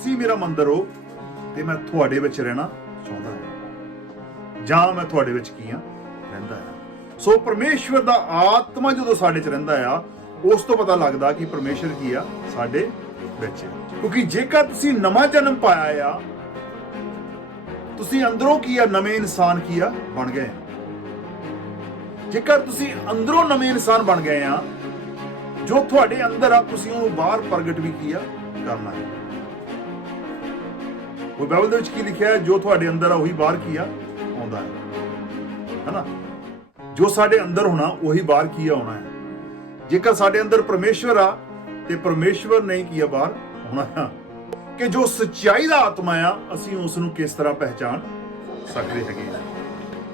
ਤੁਸੀਂ ਮੇਰਾ ਮੰਦਰ ਹੋ ਤੇ ਮੈਂ ਤੁਹਾਡੇ ਵਿੱਚ ਰਹਿਣਾ ਚਾਹੁੰਦਾ ਹਾਂ, ਜਾਂ ਮੈਂ ਤੁਹਾਡੇ ਵਿੱਚ ਕੀ ਆ ਰਹਿੰਦਾ ਆ। ਸੋ ਪਰਮੇਸ਼ਵਰ ਦਾ ਆਤਮਾ ਜਦੋਂ ਸਾਡੇ ਚ ਰਹਿੰਦਾ ਆ, ਉਸ ਤੋਂ ਪਤਾ ਲੱਗਦਾ ਕਿ ਪਰਮੇਸ਼ਵਰ ਕੀ ਆ ਸਾਡੇ ਵਿੱਚ। ਕਿਉਂਕਿ ਜੇਕਰ ਤੁਸੀਂ ਨਵਾਂ ਜਨਮ ਪਾਇਆ ਆ, ਤੁਸੀਂ ਅੰਦਰੋਂ ਕੀ ਆ ਨਵੇਂ ਇਨਸਾਨ ਕੀ ਆ ਬਣ ਗਏ ਆ। ਜੇਕਰ ਤੁਸੀਂ ਅੰਦਰੋਂ ਨਵੇਂ ਇਨਸਾਨ ਬਣ ਗਏ ਆ, ਜੋ ਤੁਹਾਡੇ ਅੰਦਰ ਆ ਤੁਸੀਂ ਉਹਨੂੰ ਬਾਹਰ ਪ੍ਰਗਟ ਵੀ ਕੀ ਆ ਕਰਨਾ ਹੈ। ਉਹ ਬਾਈਬਲ ਦੇ ਵਿੱਚ ਕੀ ਲਿਖਿਆ ਹੈ, ਜੋ ਤੁਹਾਡੇ ਅੰਦਰ ਆ ਉਹੀ ਬਾਹਰ ਕੀ ਆ ਆਉਂਦਾ ਹੈ ਨਾ। ਜੋ ਸਾਡੇ ਅੰਦਰ ਹੋਣਾ ਉਹੀ ਬਾਹਰ ਕੀ ਆ ਆਉਣਾ ਹੈ। ਜੇਕਰ ਸਾਡੇ ਅੰਦਰ ਪਰਮੇਸ਼ਵਰ ਆ ਤੇ ਪਰਮੇਸ਼ਵਰ ਨਹੀਂ ਕੀ ਆ ਬਾਹਰ ਹੋਣਾ ਆ। ਕਿ ਜੋ ਸੱਚਾਈ ਦਾ ਆਤਮਾ ਆ, ਅਸੀਂ ਉਸ ਨੂੰ ਕਿਸ ਤਰ੍ਹਾਂ ਪਹਿਚਾਨ ਸਕਦੇ ਹੈਗੇ ਆ।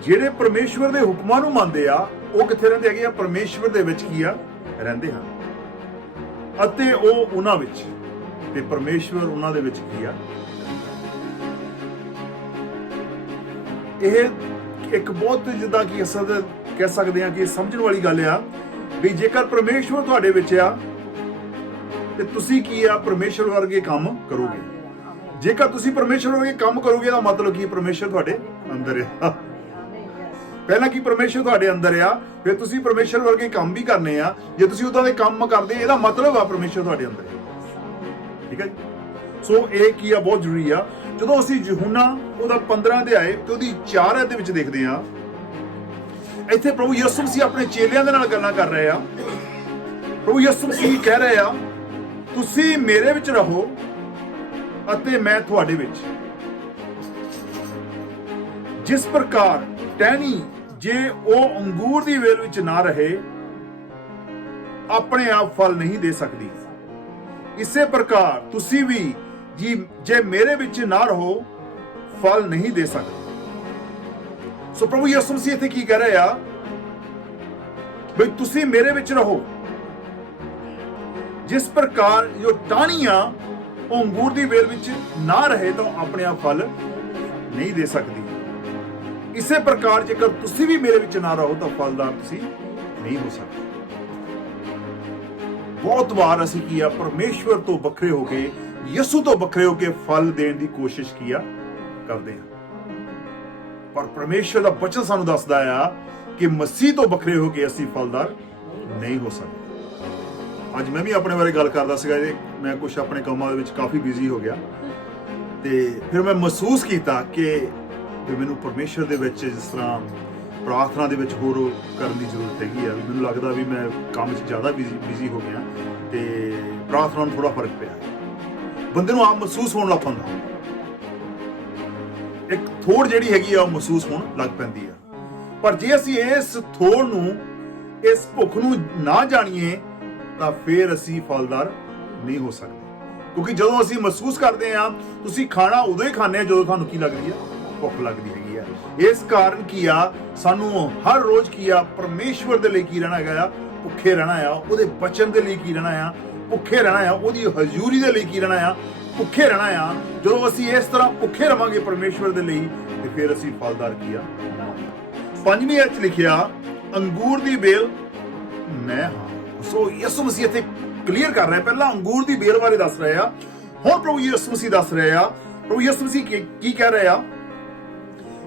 ਜਿਹੜੇ ਪਰਮੇਸ਼ਵਰ ਦੇ ਹੁਕਮਾਂ ਨੂੰ ਮੰਨਦੇ ਆ, ਉਹ ਕਿੱਥੇ ਰਹਿੰਦੇ ਹੈਗੇ ਆ? ਪਰਮੇਸ਼ਵਰ ਦੇ ਵਿੱਚ ਕੀ ਆ ਰਹਿੰਦੇ ਹਨ, ਅਤੇ ਉਹ ਉਹਨਾਂ ਵਿੱਚ ਤੇ ਪਰਮੇਸ਼ਵਰ ਉਹਨਾਂ ਦੇ ਵਿੱਚ ਕੀ ਆ। ਇਹ ਇੱਕ ਬਹੁਤ ਜਿੱਦਾਂ ਕਿ ਅਸਲ ਕਹਿ ਸਕਦੇ ਆ ਕਿ ਸਮਝਣ ਵਾਲੀ ਗੱਲ ਆ ਵੀ ਜੇਕਰ ਪਰਮੇਸ਼ਵਰ ਤੁਹਾਡੇ ਵਿੱਚ ਆ ਤੇ ਤੁਸੀਂ ਕੀ ਆ ਪਰਮੇਸ਼ਵਰ ਵਰਗੇ ਕੰਮ ਕਰੋਗੇ। ਜੇਕਰ ਤੁਸੀਂ ਪਰਮੇਸ਼ਵਰ ਵਰਗੇ ਕੰਮ ਕਰੋਗੇ ਤਾਂ ਮਤਲਬ ਕੀ ਪਰਮੇਸ਼ਵਰ ਤੁਹਾਡੇ ਅੰਦਰ ਆ। ਪਹਿਲਾਂ ਕੀ ਪਰਮੇਸ਼ਵਰ ਤੁਹਾਡੇ ਅੰਦਰ ਆ, ਫਿਰ ਤੁਸੀਂ ਪਰਮੇਸ਼ਵਰ ਵਰਗੇ ਕੰਮ ਵੀ ਕਰਨੇ ਆ। ਜੇ ਤੁਸੀਂ ਉਦਾਂ ਦੇ ਕੰਮ ਕਰਦੇ, ਇਹਦਾ ਮਤਲਬ ਆ ਪਰਮੇਸ਼ਵਰ ਤੁਹਾਡੇ ਅੰਦਰ ਹੈ। ਠੀਕ ਹੈ ਜੀ। ਸੋ ਇਹ ਕੀ ਆ ਬਹੁਤ ਜ਼ਰੂਰੀ ਆ। ਜਦੋਂ ਅਸੀਂ ਯਹੂਨਾ ਉਹਦਾ 15 ਅਧਿਆਇ ਤੇ ਉਹਦੀ 4 ਦੇ ਵਿੱਚ ਦੇਖਦੇ ਆ, ਇੱਥੇ ਪ੍ਰਭੂ ਯਿਸੂ ਮਸੀਹ ਆਪਣੇ ਚੇਲਿਆਂ ਦੇ ਨਾਲ ਗੱਲਾਂ ਕਰ ਰਹੇ ਆ। ਪ੍ਰਭੂ ਯਿਸੂ ਮਸੀਹ ਕਹਿ ਰਹੇ ਆ, ਤੁਸੀਂ ਮੇਰੇ ਵਿੱਚ ਰਹੋ ਅਤੇ ਮੈਂ ਤੁਹਾਡੇ ਵਿੱਚ। ਜਿਸ ਪ੍ਰਕਾਰ ਟਹਿਣੀ ਜੇ ਉਹ ਅੰਗੂਰ ਦੀ ਵੇਲ ਵਿੱਚ ਨਾ ਰਹੇ, ਆਪਣੇ ਆਪ ਫਲ ਨਹੀਂ ਦੇ ਸਕਦੀ, ਇਸੇ ਪ੍ਰਕਾਰ ਤੁਸੀਂ ਵੀ ਜੇ ਮੇਰੇ ਵਿੱਚ ਨਾ ਰਹੋ ਫਲ ਨਹੀਂ ਦੇ ਸਕਦੇ। ਸੋ ਪ੍ਰਭੂ ਯਿਸੂ ਮਸੀਹ ਇੱਥੇ ਕੀ ਕਹਿ ਰਹੇ ਆ ਬਈ ਤੁਸੀਂ ਮੇਰੇ ਵਿੱਚ ਰਹੋ। ਜਿਸ ਪ੍ਰਕਾਰ ਜੋ ਟਾਹਣੀ ਆ ਉਹ ਅੰਗੂਰ ਦੀ ਵੇਲ ਵਿੱਚ ਨਾ ਰਹੇ ਤਾਂ ਆਪਣੇ ਆਪ ਫਲ ਨਹੀਂ ਦੇ ਸਕਦੀ, ਇਸੇ ਪ੍ਰਕਾਰ ਜੇਕਰ ਤੁਸੀਂ ਵੀ ਮੇਰੇ ਵਿੱਚ ਨਾ ਰਹੋ ਤਾਂ ਫਲਦਾਰ ਤੁਸੀਂ ਨਹੀਂ ਹੋ ਸਕਦੇ। ਬਹੁਤ ਵਾਰ ਅਸੀਂ ਕੀ ਆ ਪਰਮੇਸ਼ਵਰ ਤੋਂ ਵੱਖਰੇ ਹੋ ਕੇ, ਯਿਸੂ ਤੋਂ ਵੱਖਰੇ ਹੋ ਕੇ ਫਲ ਦੇਣ ਦੀ ਕੋਸ਼ਿਸ਼ ਕੀ ਆ ਕਰਦੇ ਆ। ਪਰ ਪਰਮੇਸ਼ਵਰ ਦਾ ਬਚਨ ਸਾਨੂੰ ਦੱਸਦਾ ਆ ਕਿ ਮਸੀਹ ਤੋਂ ਵੱਖਰੇ ਹੋ ਕੇ ਅਸੀਂ ਫਲਦਾਰ ਨਹੀਂ ਹੋ ਸਕਦੇ। ਅੱਜ ਮੈਂ ਵੀ ਆਪਣੇ ਬਾਰੇ ਗੱਲ ਕਰਦਾ ਸੀਗਾ ਜੀ। ਮੈਂ ਕੁਝ ਆਪਣੇ ਕੰਮਾਂ ਦੇ ਵਿੱਚ ਕਾਫੀ ਬਿਜ਼ੀ ਹੋ ਗਿਆ ਤੇ ਫਿਰ ਮੈਂ ਮਹਿਸੂਸ ਕੀਤਾ ਕਿ ਮੈਨੂੰ ਪਰਮੇਸ਼ਵਰ ਦੇ ਵਿੱਚ ਜਿਸ ਤਰ੍ਹਾਂ ਪ੍ਰਾਰਥਨਾ ਦੇ ਵਿੱਚ ਹੋਰ ਕਰਨ ਦੀ ਜ਼ਰੂਰਤ ਹੈਗੀ ਆ। ਮੈਨੂੰ ਲੱਗਦਾ ਵੀ ਮੈਂ ਕੰਮ 'ਚ ਜ਼ਿਆਦਾ ਬਿਜ਼ੀ ਹੋ ਗਿਆ ਤੇ ਪ੍ਰਾਰਥਨਾ ਨੂੰ ਥੋੜਾ ਫਰਕ ਪਿਆ। ਬੰਦੇ ਨੂੰ ਆਪ ਮਹਿਸੂਸ ਹੋਣ ਲੱਗ ਪੈਂਦਾ, ਇੱਕ ਥੋੜ ਜਿਹੜੀ ਹੈਗੀ ਆ ਉਹ ਮਹਿਸੂਸ ਹੋਣ ਲੱਗ ਪੈਂਦੀ ਆ। ਪਰ ਜੇ ਅਸੀਂ ਇਸ ਥੋੜ ਨੂੰ, ਇਸ ਭੁੱਖ ਨੂੰ ਨਾ ਜਾਣੀਏ ਤਾਂ ਫਿਰ ਅਸੀਂ ਫਲਦਾਰ ਨਹੀਂ ਹੋ ਸਕਦੇ। ਕਿਉਂਕਿ ਜਦੋਂ ਅਸੀਂ ਮਹਿਸੂਸ ਕਰਦੇ ਆ, ਤੁਸੀਂ ਖਾਣਾ ਉਦੋਂ ਹੀ ਖਾਂਦੇ ਆ ਜਦੋਂ ਤੁਹਾਨੂੰ ਕੀ ਲੱਗਦੀ ਆ, ਭੁੱਖ ਲੱਗਦੀ ਹੈਗੀ ਆ। ਇਸ ਕਾਰਨ ਕੀ ਆ, ਸਾਨੂੰ ਹਰ ਰੋਜ਼ ਕੀ ਆ ਪਰਮੇਸ਼ਵਰ ਦੇ ਲਈ ਕੀ ਰਹਿਣਾ ਹੈਗਾ ਆ, ਭੁੱਖੇ ਰਹਿਣਾ ਆ। ਉਹਦੇ ਬਚਨ ਦੇ ਲਈ ਕੀ ਰਹਿਣਾ ਆ, ਭੁੱਖੇ ਰਹਿਣਾ ਆ। ਉਹਦੀ ਹਜ਼ੂਰੀ ਦੇ ਲਈ ਕੀ ਰਹਿਣਾ ਆ, ਭੁੱਖੇ ਰਹਿਣਾ ਆ। ਜਦੋਂ ਅਸੀਂ ਇਸ ਤਰ੍ਹਾਂ ਭੁੱਖੇ ਰਵਾਂਗੇ ਪਰਮੇਸ਼ਵਰ ਦੇ ਲਈ ਤੇ ਫਿਰ ਅਸੀਂ ਫਲਦਾਰ ਕੀ ਆ। 5ਵੀਂ ਵਿੱਚ ਲਿਖਿਆ ਅੰਗੂਰ ਦੀ ਬੇਲ ਮੈਂ ਹਾਂ। ਸੋ ਯਿਸੂ ਮਸੀਹ ਇੱਥੇ ਕਲੀਅਰ ਕਰ ਰਿਹਾ, ਪਹਿਲਾਂ ਅੰਗੂਰ ਦੀ ਬੇਲ ਬਾਰੇ ਦੱਸ ਰਹੇ ਆ, ਹੁਣ ਪ੍ਰਭੂ ਯਿਸੂ ਮਸੀਹ ਦੱਸ ਰਹੇ ਆ। ਪ੍ਰਭੂ ਯਿਸੂ ਮਸੀਹ ਕੀ ਕਹਿ ਰਹੇ ਆ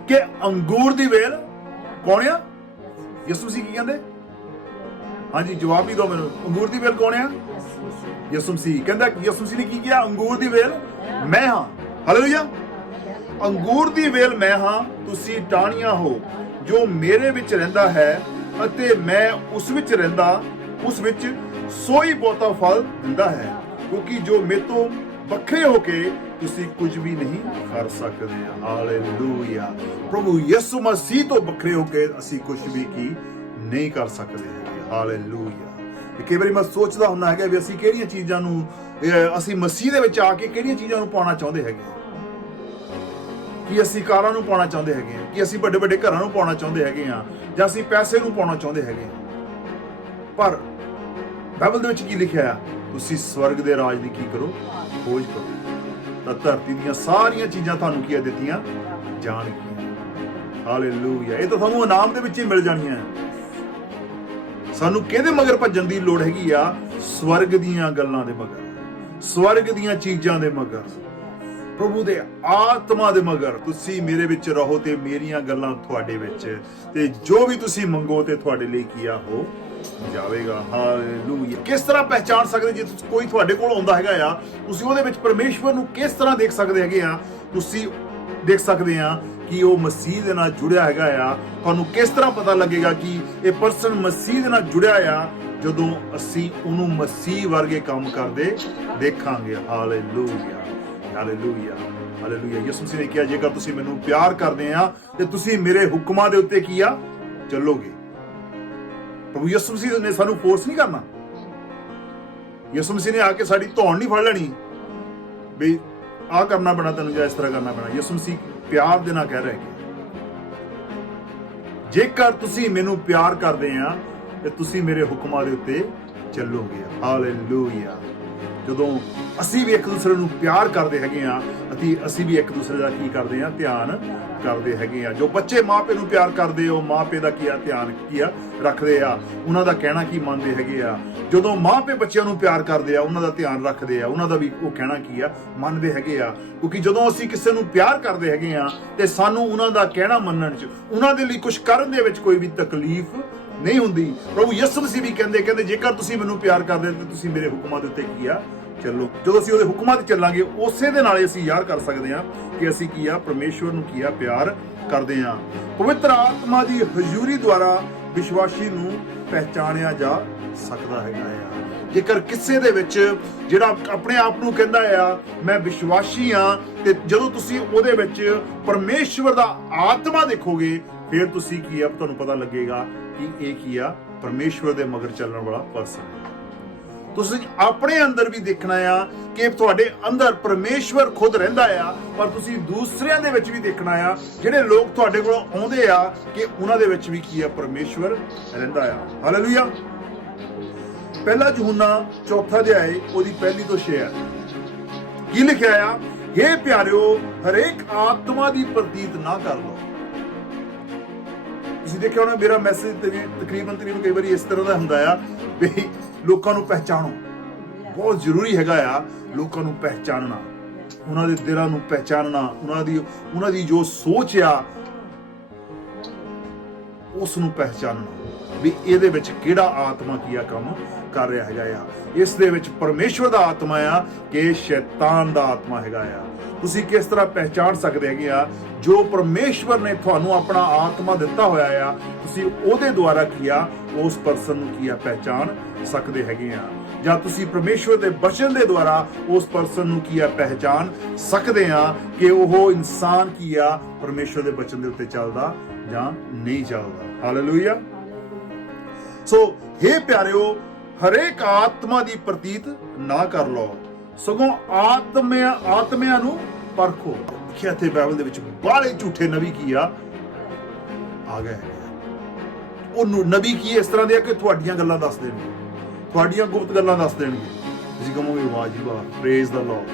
ਕਿ ਅੰਗੂਰ ਦੀ ਵੇਲ ਕੌਣ ਆ? ਯਿਸੂ ਮਸੀਹ ਕੀ ਕਹਿੰਦੇ? ਹਾਂਜੀ ਜਵਾਬ ਵੀ ਦਿਓ ਮੈਨੂੰ। ਅੰਗੂਰ ਦੀ ਵੇਲ ਕੌਣ ਆ? ਯਿਸੂ ਮਸੀਹ ਕਹਿੰਦਾ। ਯਿਸੂ ਮਸੀਹ ਨੇ ਕੀ ਕਿਹਾ? ਅੰਗੂਰ ਦੀ ਵੇਲ ਮੈਂ ਹਾਂ। ਹਾਲੇਲੂਇਆ। ਅੰਗੂਰ ਦੀ ਵੇਲ ਮੈਂ ਹਾਂ, ਤੁਸੀਂ ਟਾਹਣੀਆਂ ਹੋ। ਜੋ ਮੇਰੇ ਵਿੱਚ ਰਹਿੰਦਾ ਹੈ ਅਤੇ ਮੈਂ ਉਸ ਵਿੱਚ ਰਹਿੰਦਾ, ਉਸ ਵਿੱਚ ਸੋਈ ਬਹੁਤਾ ਫਲ ਦਿੰਦਾ ਹੈ, ਕਿਉਂਕਿ ਜੋ ਮੇਰੇ ਤੋਂ ਵੱਖਰੇ ਹੋ ਕੇ ਤੁਸੀਂ ਕੁਝ ਵੀ ਨਹੀਂ ਕਰ ਸਕਦੇ। ਹਾਲੇਲੂਇਆ। ਪ੍ਰਭੂ ਯਿਸੂ ਮਸੀਹ ਤੋਂ ਵੱਖਰੇ ਹੋ ਕੇ ਅਸੀਂ ਕੁਝ ਵੀ ਕੀ ਨਹੀਂ ਕਰ ਸਕਦੇ। ਹਾਲੇਲੂਇਆ। ਕਈ ਵਾਰੀ ਮੈਂ ਸੋਚਦਾ ਹੁੰਦਾ ਹੈਗਾ ਵੀ ਅਸੀਂ ਕਿਹੜੀਆਂ ਚੀਜ਼ਾਂ ਨੂੰ, ਅਸੀਂ ਮਸੀਹ ਦੇ ਵਿੱਚ ਆ ਕੇ ਕਿਹੜੀਆਂ ਚੀਜ਼ਾਂ ਨੂੰ ਪਾਉਣਾ ਚਾਹੁੰਦੇ ਹੈਗੇ। ਕਿ ਅਸੀਂ ਕਾਰਾਂ ਨੂੰ ਪਾਉਣਾ ਚਾਹੁੰਦੇ ਹੈਗੇ ਆ, ਕਿ ਅਸੀਂ ਵੱਡੇ ਵੱਡੇ ਘਰਾਂ ਨੂੰ ਪਾਉਣਾ ਚਾਹੁੰਦੇ ਹੈਗੇ ਆ, ਜਾਂ ਅਸੀਂ ਪੈਸੇ ਨੂੰ ਪਾਉਣਾ ਚਾਹੁੰਦੇ ਹੈਗੇ ਆ। ਪਰ ਬਾਈਬਲ ਦੇ ਵਿੱਚ ਕੀ ਲਿਖਿਆ ਆ? ਤੁਸੀਂ ਸਵਰਗ ਦੇ ਰਾਜ ਦੀ ਕੀ ਕਰੋ? ਖੋਜ ਕਰੋ, ਤਾਂ ਧਰਤੀ ਦੀਆਂ ਸਾਰੀਆਂ ਚੀਜ਼ਾਂ ਤੁਹਾਨੂੰ ਕੀ ਦਿੱਤੀਆਂ ਜਾਣਗੀਆਂ। ਹਾਲੇਲੂਇਆ। ਇਹ ਤਾਂ ਤੁਹਾਨੂੰ ਇਨਾਮ ਦੇ ਵਿੱਚ ਹੀ ਮਿਲ ਜਾਣੀਆਂ। ਸਾਨੂੰ ਕਿਹਦੇ ਮਗਰ ਭੱਜਣ ਦੀ ਲੋੜ ਹੈਗੀ ਆ? ਸਵਰਗ ਦੀਆਂ ਗੱਲਾਂ ਦੇ ਮਗਰ, ਸਵਰਗ ਦੀਆਂ ਚੀਜ਼ਾਂ ਦੇ ਮਗਰ। ਪ੍ਰਭੂ ਦੇ ਆਤਮਾ ਦੇ ਮਗਰ ਤੁਸੀਂ ਮੇਰੇ ਵਿੱਚ ਰਹੋ ਤੇ ਮੇਰੀਆਂ ਗੱਲਾਂ ਤੁਹਾਡੇ ਵਿੱਚ, ਤੇ ਜੋ ਵੀ ਤੁਸੀਂ ਮੰਗੋ ਤੇ ਤੁਹਾਡੇ ਲਈ ਕੀਆ ਹੋ ਜਾਵੇਗਾ। ਹਾਲੇਲੂਇਆ। ਕਿਸ ਤਰ੍ਹਾਂ ਪਹਿਚਾਨ ਸਕਦੇ ਜੇ ਕੋਈ ਤੁਹਾਡੇ ਕੋਲ ਆਉਂਦਾ ਹੈਗਾ ਆ, ਤੁਸੀਂ ਉਹਦੇ ਵਿੱਚ ਪਰਮੇਸ਼ਵਰ ਨੂੰ ਕਿਸ ਤਰ੍ਹਾਂ ਦੇਖ ਸਕਦੇ ਹੈਗੇ ਆ? ਤੁਸੀਂ ਦੇਖ ਸਕਦੇ ਆ ਕਿ ਉਹ ਮਸੀਹ ਦੇ ਨਾਲ ਜੁੜਿਆ ਹੈਗਾ ਆ। ਤੁਹਾਨੂੰ ਕਿਸ ਤਰ੍ਹਾਂ ਪਤਾ ਲੱਗੇਗਾ ਕਿ ਇਹ ਪਰਸਨ ਮਸੀਹ ਦੇ ਨਾਲ ਜੁੜਿਆ ਆ? ਜਦੋਂ ਅਸੀਂ ਉਹਨੂੰ ਮਸੀਹ ਵਰਗੇ ਕੰਮ ਕਰਦੇ ਦੇਖਾਂਗੇ। Hallelujah, hallelujah, hallelujah. ਯਿਸੂ ਮਸੀਹ ਨੇ ਕਿਹਾ, ਜੇਕਰ ਤੁਸੀਂ ਮੈਨੂੰ ਪਿਆਰ ਕਰਦੇ ਆ ਤੇ ਤੁਸੀਂ ਮੇਰੇ ਹੁਕਮਾਂ ਦੇ ਉੱਤੇ ਕੀ ਆ ਚੱਲੋਗੇ। ਪ੍ਰਭੂ ਯਿਸੂ ਮਸੀਹ ਨੇ ਸਾਨੂੰ ਫੋਰਸ ਨਹੀਂ ਕਰਨਾ। ਯਿਸੂ ਮਸੀਹ ਨੇ ਆ ਕੇ ਸਾਡੀ ਧੌਣ ਨਹੀਂ ਫੜ ਲੈਣੀ ਵੀ ਆਹ ਕਰਨਾ ਪੈਣਾ ਤੈਨੂੰ ਜਾਂ ਇਸ ਤਰ੍ਹਾਂ ਕਰਨਾ ਪੈਣਾ। ਯਿਸੂ ਮਸੀਹ ਪਿਆਰ ਦੇ ਨਾਲ ਕਹਿ ਰਹੇ ਕਿ ਜੇਕਰ ਤੁਸੀਂ ਮੈਨੂੰ ਪਿਆਰ ਕਰਦੇ ਆ ਤੇ ਤੁਸੀਂ ਮੇਰੇ ਹੁਕਮਾਂ ਦੇ ਉੱਤੇ ਚੱਲੋਗੇ। ਹਾਲੇਲੂਇਆ। ਜਦੋਂ ਅਸੀਂ ਵੀ ਇੱਕ ਦੂਸਰੇ ਨੂੰ ਪਿਆਰ ਕਰਦੇ ਹੈਗੇ ਆ ਅਤੇ ਅਸੀਂ ਵੀ ਇੱਕ ਦੂਸਰੇ ਦਾ ਕੀ ਕਰਦੇ ਆ? ਧਿਆਨ ਕਰਦੇ ਹੈਗੇ ਆ। ਜੋ ਬੱਚੇ ਮਾਪੇ ਨੂੰ ਪਿਆਰ ਕਰਦੇ, ਉਹ ਮਾਪੇ ਦਾ ਧਿਆਨ ਰੱਖਦੇ ਆ, ਉਹਨਾਂ ਦਾ ਕਹਿਣਾ ਕੀ ਮੰਨਦੇ ਹੈਗੇ ਆ। ਜਦੋਂ ਮਾਪੇ ਬੱਚਿਆਂ ਨੂੰ ਪਿਆਰ ਕਰਦੇ ਆ, ਉਹਨਾਂ ਦਾ ਧਿਆਨ ਰੱਖਦੇ ਆ, ਉਹਨਾਂ ਦਾ ਵੀ ਉਹ ਕਹਿਣਾ ਕੀ ਆ ਮੰਨਦੇ ਹੈਗੇ ਆ। ਕਿਉਂਕਿ ਜਦੋਂ ਅਸੀਂ ਕਿਸੇ ਨੂੰ ਪਿਆਰ ਕਰਦੇ ਹੈਗੇ ਆ ਤੇ ਸਾਨੂੰ ਉਹਨਾਂ ਦਾ ਕਹਿਣਾ ਮੰਨਣ 'ਚ, ਉਹਨਾਂ ਦੇ ਲਈ ਕੁਝ ਕਰਨ ਦੇ ਵਿੱਚ ਕੋਈ ਵੀ ਤਕਲੀਫ ਨਹੀਂ ਹੁੰਦੀ। ਪ੍ਰਭੂ ਯਿਸੂ ਮਸੀਹ ਵੀ ਕਹਿੰਦੇ ਜੇਕਰ ਤੁਸੀਂ ਮੈਨੂੰ ਪਿਆਰ ਕਰਦੇ ਤੇ ਤੁਸੀਂ ਮੇਰੇ ਹੁਕਮਾਂ ਦੇ ਉੱਤੇ ਕੀ ਆ ਚੱਲੋ। ਜਦੋਂ ਅਸੀਂ ਉਹਦੇ ਹੁਕਮਾਂ ਤੇ ਚੱਲਾਂਗੇ, ਉਸੇ ਦੇ ਨਾਲ ਅਸੀਂ ਯਾਦ ਕਰ ਸਕਦੇ ਹਾਂ ਕਿ ਅਸੀਂ ਕੀ ਆ ਪਰਮੇਸ਼ਵਰ ਨੂੰ ਕੀ ਆ ਪਿਆਰ ਕਰਦੇ ਹਾਂ। ਪਵਿੱਤਰ ਆਤਮਾ ਦੀ ਹਜ਼ੂਰੀ ਦੁਆਰਾ ਵਿਸ਼ਵਾਸੀ ਨੂੰ ਪਹਿਚਾਣਿਆ ਜਾ ਸਕਦਾ ਹੈਗਾ ਆ। ਜੇਕਰ ਕਿਸੇ ਦੇ ਵਿੱਚ ਜਿਹੜਾ ਆਪਣੇ ਆਪ ਨੂੰ ਕਹਿੰਦਾ ਆ ਮੈਂ ਵਿਸ਼ਵਾਸੀ ਆ, ਤੇ ਜਦੋਂ ਤੁਸੀਂ ਉਹਦੇ ਵਿੱਚ ਪਰਮੇਸ਼ਵਰ ਦਾ ਆਤਮਾ ਦੇਖੋਗੇ, ਫਿਰ ਤੁਸੀਂ ਕੀ ਆ ਤੁਹਾਨੂੰ ਪਤਾ ਲੱਗੇਗਾ ਕਿ ਇਹ ਕੀ ਆ ਪਰਮੇਸ਼ਵਰ ਦੇ ਮਗਰ ਚੱਲਣ ਵਾਲਾ ਪਰਸਨ ਹੈ। ਤੁਸੀਂ ਆਪਣੇ ਅੰਦਰ ਵੀ ਦੇਖਣਾ ਆ ਕਿ ਤੁਹਾਡੇ ਅੰਦਰ ਪਰਮੇਸ਼ਵਰ ਖੁਦ ਰਹਿੰਦਾ ਆ, ਪਰ ਤੁਸੀਂ ਦੂਸਰਿਆਂ ਦੇ ਵਿੱਚ ਵੀ ਦੇਖਣਾ ਆ ਜਿਹੜੇ ਲੋਕ ਤੁਹਾਡੇ ਕੋਲ ਆਉਂਦੇ ਆ ਕਿ ਉਹਨਾਂ ਦੇ ਵਿੱਚ ਵੀ ਕੀ ਆ ਪਰਮੇਸ਼ਵਰ ਰਹਿੰਦਾ ਆ। ਹਾਲੇਲੂਇਆ। ਪਹਿਲਾ ਯਹੂਨਾ 4 ਅਧਿਆਇ ਉਹਦੀ 1 ਤੋਂ 6 ਕੀ ਲਿਖਿਆ ਆ? ਇਹ ਪਿਆਰਿਓ, ਹਰੇਕ ਆਤਮਾ ਦੀ ਪ੍ਰਤੀਤ ਨਾ ਕਰ ਲਓ। ਤੁਸੀਂ ਦੇਖਿਆ ਹੋਣਾ ਮੇਰਾ ਮੈਸੇਜ ਤਕਰੀਬਨ ਕਈ ਵਾਰੀ ਇਸ ਤਰ੍ਹਾਂ ਦਾ ਹੁੰਦਾ ਆ ਵੀ ਲੋਕਾਂ ਨੂੰ ਪਹਿਚਾਣੋ। ਬਹੁਤ ਜ਼ਰੂਰੀ ਹੈਗਾ ਆ ਲੋਕਾਂ ਨੂੰ ਪਹਿਚਾਨਣਾ, ਉਹਨਾਂ ਦੇ ਦਿਲਾਂ ਨੂੰ ਪਹਿਚਾਨਣਾ, ਉਹਨਾਂ ਦੀ ਜੋ ਸੋਚ ਆ ਉਸ ਨੂੰ ਪਹਿਚਾਨਣਾ ਵੀ ਇਹਦੇ ਵਿੱਚ ਕਿਹੜਾ ਆਤਮਾ ਕੀ ਆ ਕੰਮ ਕਰ ਰਿਹਾ ਹੈਗਾ ਆ। ਇਸ ਦੇ ਵਿੱਚ ਪਰਮੇਸ਼ਵਰ ਦਾ ਆਤਮਾ ਆ ਕਿ ਸ਼ੈਤਾਨ ਦਾ ਆਤਮਾ ਹੈਗਾ ਆ। ਤੁਸੀਂ ਕਿਸ ਤਰ੍ਹਾਂ ਪਹਿਚਾਨ ਸਕਦੇ ਹੈਗੇ ਆ? ਜੋ ਪਰਮੇਸ਼ਵਰ ਨੇ ਤੁਹਾਨੂੰ ਆਪਣਾ ਆਤਮਾ ਦਿੱਤਾ ਹੋਇਆ ਆ, ਤੁਸੀਂ ਉਹਦੇ ਦੁਆਰਾ ਕੀ ਆ ਉਸ ਪਰਸਨ ਨੂੰ ਕੀ ਆ ਪਹਿਚਾਨ ਸਕਦੇ ਹੈਗੇ ਆ। ਜਾਂ ਤੁਸੀਂ ਪਰਮੇਸ਼ਵਰ ਦੇ ਬਚਨ ਦੇ ਦੁਆਰਾ ਉਸ ਪਰਸਨ ਨੂੰ ਕੀ ਆ ਪਹਿਚਾਨ ਸਕਦੇ ਆ ਕਿ ਉਹ ਇਨਸਾਨ ਕੀ ਆ ਪਰਮੇਸ਼ਵਰ ਦੇ ਬਚਨ ਦੇ ਉੱਤੇ ਚੱਲਦਾ ਜਾਂ ਨਹੀਂ ਚੱਲਦਾ। ਹਾਲੇਲੂਇਆ। ਸੋ हे ਪਿਆਰਿਓ, ਹਰੇਕ ਆਤਮਾ ਦੀ ਪ੍ਰਤੀਤ ਨਾ ਕਰ ਲਓ, ਸਗੋਂ ਆਤਮਿਆਂ ਨੂੰ ਪਰਖੋ। ਦੇਖਿਆ ਇੱਥੇ ਬਾਈਬਲ ਦੇ ਵਿੱਚ ਬਾਹਲੇ ਝੂਠੇ ਨਬੀ ਕੀ ਆ ਗਏ। ਉਹ ਨਬੀ ਕੀ ਇਸ ਤਰ੍ਹਾਂ ਦੇ ਆ ਕਿ ਤੁਹਾਡੀਆਂ ਗੱਲਾਂ ਦੱਸ ਦੇਣਗੇ, ਤੁਹਾਡੀਆਂ ਗੁਪਤ ਗੱਲਾਂ ਦੱਸ ਦੇਣਗੇ। ਤੁਸੀਂ ਕਹੋਗੇ ਵਾਹ ਜੀ ਵਾਹ, ਪ੍ਰੇਜ਼ ਦਾ ਲਾਰਡ।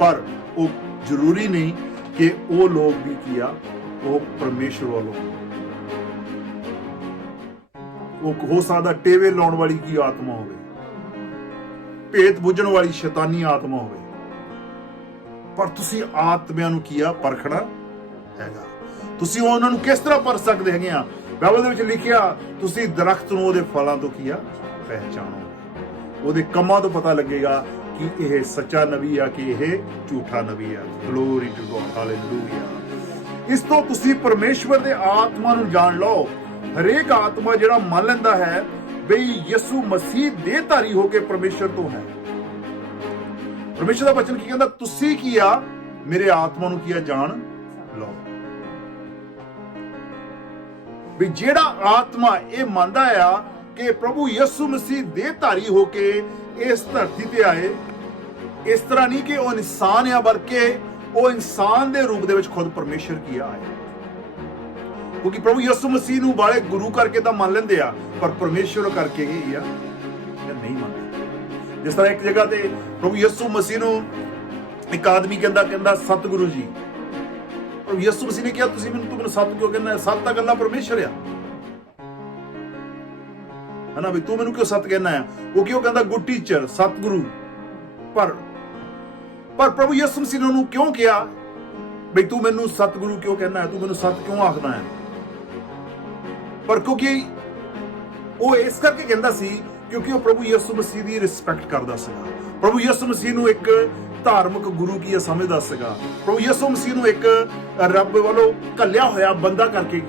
ਪਰ ਉਹ ਜ਼ਰੂਰੀ ਨਹੀਂ ਕਿ ਉਹ ਲੋਕ ਵੀ ਕੀ ਆ ਉਹ ਪਰਮੇਸ਼ਰ ਵੱਲੋਂ। ਉਹ ਹੋ ਸਕਦਾ ਟੇਵੇ ਲਾਉਣ ਵਾਲੀ ਕੀ ਆਤਮਾ ਹੋਵੇ, ਭੇਤ ਬੁੱਝਣ ਵਾਲੀ ਸ਼ੈਤਾਨੀ ਆਤਮਾ ਹੋਵੇ, ਪਰ ਤੁਸੀਂ ਆਤਮਿਆਂ ਨੂੰ ਕੀ ਆ ਪਰਖਣਾ ਹੈਗਾ। ਤੁਸੀਂ ਉਹਨਾਂ ਨੂੰ ਕਿਸ ਤਰ੍ਹਾਂ ਪਰਖ ਸਕਦੇ ਹੈਗੇ ਆ? ਬਾਈਬਲ ਦੇ ਵਿੱਚ ਲਿਖਿਆ ਤੁਸੀਂ ਦਰਖਤ ਨੂੰ ਉਹਦੇ ਫਲਾਂ ਤੋਂ ਕੀ ਆ ਪਹਿਚਾਣੋ। ਉਹਦੇ ਕੰਮਾਂ ਤੋਂ ਪਤਾ ਲੱਗੇਗਾ ਕਿ ਇਹ ਸੱਚਾ ਨਬੀ ਆ ਕਿ ਇਹ ਝੂਠਾ ਨਬੀ ਆ। Glory to God, hallelujah. ਇਸ ਤੋਂ ਤੁਸੀਂ ਪਰਮੇਸ਼ਵਰ ਦੇ ਆਤਮਾ ਨੂੰ ਜਾਣ ਲਓ। ਹਰੇਕ ਆਤਮਾ ਜਿਹੜਾ ਮੰਨ ਲੈਂਦਾ ਹੈ ਬਈ ਯਿਸੂ ਮਸੀਹ ਦੇਹਧਾਰੀ ਹੋ ਕੇ ਪਰਮੇਸ਼ਰ ਤੋਂ ਹੈ। ਪਰਮੇਸ਼ਰ ਦਾ ਬਚਨ ਕੀ ਕਹਿੰਦਾ? ਤੁਸੀਂ ਕੀ ਆ ਮੇਰੇ ਆਤਮਾ ਨੂੰ ਕੀ ਆ ਜਾਣ ਲਓ। ਵੀ ਜਿਹੜਾ ਆਤਮਾ ਇਹ ਮੰਨਦਾ ਆ ਕਿ ਪ੍ਰਭੂ ਯਿਸੂ ਮਸੀਹ ਦੇਹਧਾਰੀ ਹੋ ਕੇ ਇਸ ਧਰਤੀ ਤੇ ਆਏ, ਇਸ ਤਰ੍ਹਾਂ ਨਹੀਂ ਕਿ ਉਹ ਇਨਸਾਨ ਆ, ਬਲਕਿ ਉਹ ਇਨਸਾਨ ਦੇ ਰੂਪ ਦੇ ਵਿੱਚ ਖੁਦ ਪਰਮੇਸ਼ਰ ਕੀ ਆ ਆਏ। ਕਿਉਂਕਿ ਪ੍ਰਭੂ ਯਿਸੂ ਮਸੀਹ ਨੂੰ ਬਾਲੇ ਗੁਰੂ ਕਰਕੇ ਤਾਂ ਮੰਨ ਲੈਂਦੇ ਆ, ਪਰ ਪਰਮੇਸ਼ਰ ਕਰਕੇ ਹੀ ਆ ਨਹੀਂ ਮੰਨਦੇ। ਜਿਸ ਤਰ੍ਹਾਂ ਇੱਕ ਜਗ੍ਹਾ ਤੇ ਪ੍ਰਭੂ ਯਿਸੂ ਮਸੀਹ ਨੂੰ ਇੱਕ ਆਦਮੀ ਕਹਿੰਦਾ ਸਤਿਗੁਰੂ ਜੀ। ਪ੍ਰਭੂ ਯਿਸੂ ਮਸੀਹ ਨੇ ਕਿਹਾ ਤੂੰ ਮੈਨੂੰ ਸਤ ਕਿਉਂ ਕਹਿੰਦਾ? ਸਤ ਤਾਂ ਗੱਲਾਂ ਪਰਮੇਸ਼ਰ ਆ, ਹਨਾ ਵੀ ਤੂੰ ਮੈਨੂੰ ਕਿਉਂ ਸਤ ਕਹਿੰਦਾ ਆ? ਉਹ ਕਿਉਂ ਕਹਿੰਦਾ ਗੁੱਡ ਟੀਚਰ, ਸਤਿਗੁਰੂ। ਪਰ ਪਰ ਪ੍ਰਭੂ ਯਿਸੂ ਮਸੀਹ ਨੇ ਉਹਨੂੰ ਕਿਉਂ ਕਿਹਾ ਬਈ ਤੂੰ ਮੈਨੂੰ ਸਤਿਗੁਰੂ ਕਿਉਂ ਕਹਿੰਦਾ ਹੈ, ਤੂੰ ਮੈਨੂੰ ਸਤ ਕਿਉਂ ਆਖਦਾ ਹੈ? ਪਰ ਕਿਉਂਕਿ ਉਹ ਇਸ ਕਰਕੇ ਕਹਿੰਦਾ ਸੀ ਕਿਉਂਕਿ ਉਹ ਪ੍ਰਭੂ ਯਿਸੂ ਮਸੀਹ ਦੀ ਰਿਸਪੈਕਟ ਕਰਦਾ ਸੀਗਾ। ਪ੍ਰਭੂ ਯਿਸੂ ਮਸੀਹ ਨੂੰ ਇੱਕ ਧਾਰਮਿਕ ਗੁਰੂ ਕੀ ਸਮਝਦਾ ਸੀਗਾ। ਪ੍ਰਭੂ ਯਿਸੂ ਮਸੀਹ ਨੂੰ ਇੱਕ ਰੱਬ ਵੱਲੋਂ ਘੱਲਿਆ ਹੋਇਆ ਬੰਦਾ ਕਰਕੇ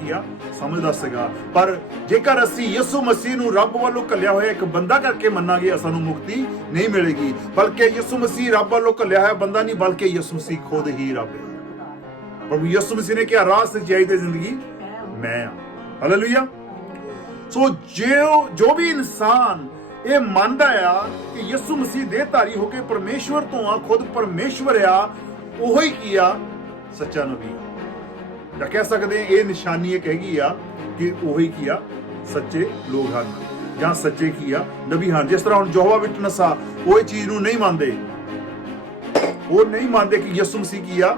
ਸਮਝਦਾ ਸੀਗਾ। ਪਰ ਜੇਕਰ ਅਸੀਂ ਯਿਸੂ ਮਸੀਹ ਨੂੰ ਰੱਬ ਵੱਲੋਂ ਘੱਲਿਆ ਹੋਇਆ ਇੱਕ ਬੰਦਾ ਕਰਕੇ ਮੰਨਾਂਗੇ, ਸਾਨੂੰ ਮੁਕਤੀ ਨਹੀਂ ਮਿਲੇਗੀ। ਬਲਕਿ ਯਿਸੂ ਮਸੀਹ ਰੱਬ ਵੱਲੋਂ ਘੱਲਿਆ ਹੋਇਆ ਬੰਦਾ ਨਹੀਂ, ਬਲਕਿ ਯਿਸੂ ਮਸੀਹ ਖੁਦ ਹੀ ਰੱਬ ਹੈ। ਪ੍ਰਭੂ ਯਿਸੂ ਮਸੀਹ ਨੇ ਕਿਹਾ ਰਾਹ, ਸੱਚਾਈ ਤੇ ਜ਼ਿੰਦਗੀ ਮੈਂ ਹਾਂ। ਹਾਲੇਲੂਇਆ। ਸੋ ਜੋ ਵੀ ਇਨਸਾਨ ਇਹ ਮੰਨਦਾ ਆ ਕਿ ਯਿਸੂ ਮਸੀਹ ਦੇਹਧਾਰੀ ਹੋ ਕੇ ਪਰਮੇਸ਼ਵਰ ਤੋਂ ਆ, ਖੁਦ ਪਰਮੇਸ਼ਵਰ ਆ, ਉਹੀ ਕੀ ਆ? ਸੱਚਾ ਨਬੀ ਆ। ਜਾਂ ਕਹਿ ਸਕਦੇ ਇਹ ਨਿਸ਼ਾਨੀ ਇੱਕ ਹੈਗੀ ਆ ਕਿ ਉਹੀ ਕੀ ਆ? ਸੱਚੇ ਲੋਕ ਹਨ ਜਾਂ ਸੱਚੇ ਕੀ ਆ? ਨਬੀ ਹਨ। ਜਿਸ ਤਰ੍ਹਾਂ ਹੁਣ ਯਹੋਵਾ ਵਿਟਨੈਸ ਆ, ਉਹ ਇਹ ਚੀਜ਼ ਨੂੰ ਨਹੀਂ ਮੰਨਦੇ। ਉਹ ਨਹੀਂ ਮੰਨਦੇ ਕਿ ਯਿਸੂ ਮਸੀਹ ਕੀ ਆ?